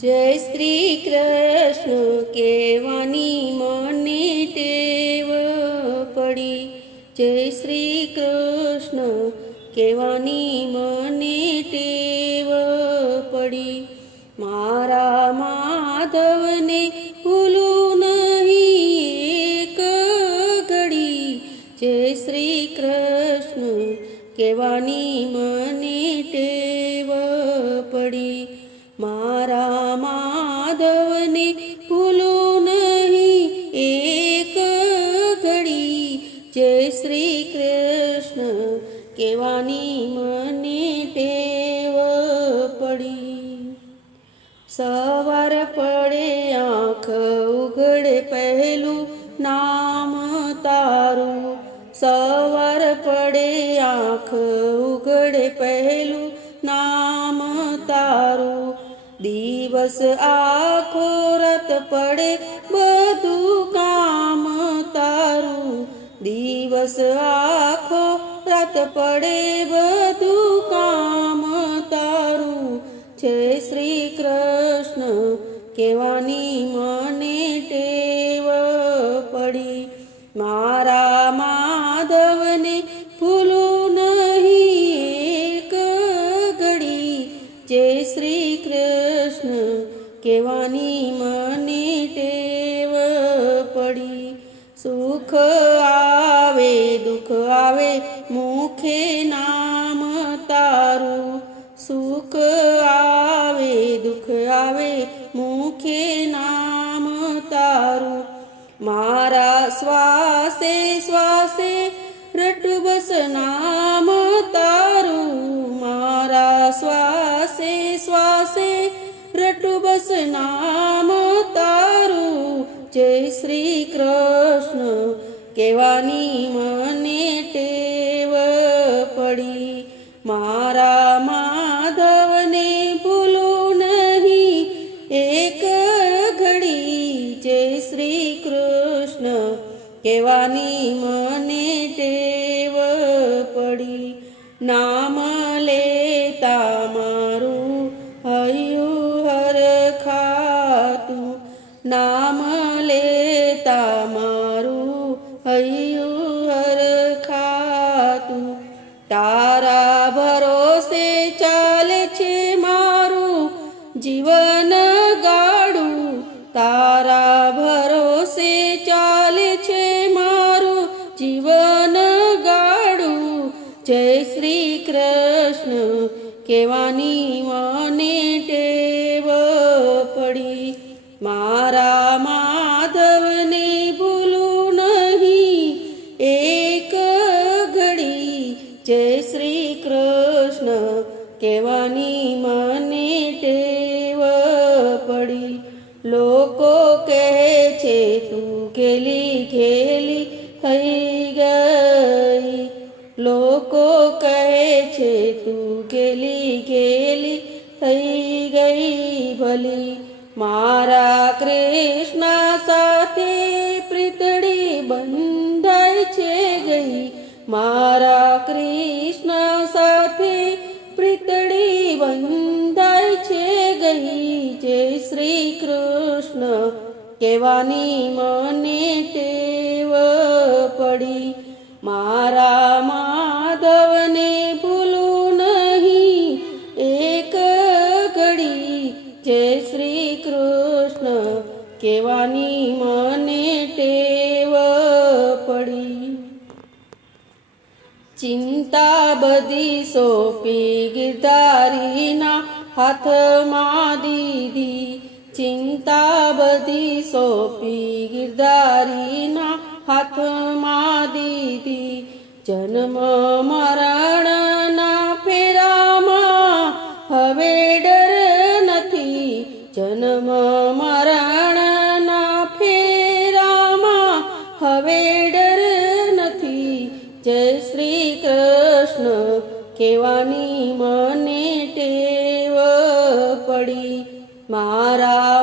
જય શ્રી કૃષ્ણ કહેવાની મને ટેવ પડી, જય શ્રી કૃષ્ણ કહેવાની મને ટેવ પડી. મારા માધવને ભૂલું નહીં એક ઘડી, જય શ્રી કૃષ્ણ કહેવાની મને ટેવ પડી. મારા માધવને ભૂલું નહીં એક ઘડી, જય શ્રી કૃષ્ણ કહેવાની મને ટેવ પડી. સવાર પડે આંખ ઉઘડે પહેલું નામ તારું, સવાર પડે આંખ ઉઘડે પહેલું નામ તારું. દિવસ આખો રાત પડે બધું કામ તારું, દિવસ આખો રાત પડે બધું કામ તારું. જય શ્રી કૃષ્ણ કહેવાની મને ટેવ પડી. મારા માધવને ભૂલું નહીં એક ઘડી, જય શ્રી કૃષ્ણ કહેવાની મને ટેવ પડી. સુખ આવે દુઃખ આવે મુખે નામ તારું, સુખ આવે દુઃખ આવે મુખે નામ તારું. મારા શ્વાસે શ્વાસે રટું બસ નામ તારું, મારા શ્વાસે શ્વાસે રટું બસ નામ તારું. જય શ્રી કૃષ્ણ કહેવાની મને ટેવ પડી. મારા માધવને ભૂલું નહીં એક ઘડી, જય શ્રી કૃષ્ણ કહેવાની મને ટેવ પડી. નામ લેતા મારું હૈયું હરખાતું, નામ લેતા મારું હૈયું હરખાતું. તારા ભરોસે ચાલે છે મારું જીવન ગાડું, તારા ભરોસે ચાલે છે મારું જીવન ગાડું. જય શ્રી કૃષ્ણ કહેવાની મને ટેવ પડી. મારા માધવને ભૂલું નહીં એક ઘડી, જય શ્રી કૃષ્ણ કહેવાની મને ટેવ પડી. લોકો કહે છે તું ઘેલી ઘેલી થઈ ગઈ, લોકો કહે છે તું ઘેલી ઘેલી થઈ ગઈ ભલી. મારા કૃષ્ણ સાથે પ્રીતડી બંધાય છે ગઈ, મારા કૃષ્ણ સાથે પ્રીતડી બંધાય છે ગઈ. જય શ્રી કૃષ્ણ કહેવાની મને ટેવ પડી. મારા માધવને ભૂલું નહીં એક ઘડી, જય શ્રી કૃષ્ણ કહેવાની મને ટેવ પડી. ચિંતા બધી સોંપી ગિરધારીના હાથમાં દીધી, ચિંતા બધી સોંપી ગિરધારીના હાથમાં દીધી. જન્મ મરણના ફેરામાં હવે ડર નથી, જન્મ મરણના ફેરામાં હવે ડર નથી. જય શ્રી કૃષ્ણ કહેવાની મને ટેવ પડી. મારા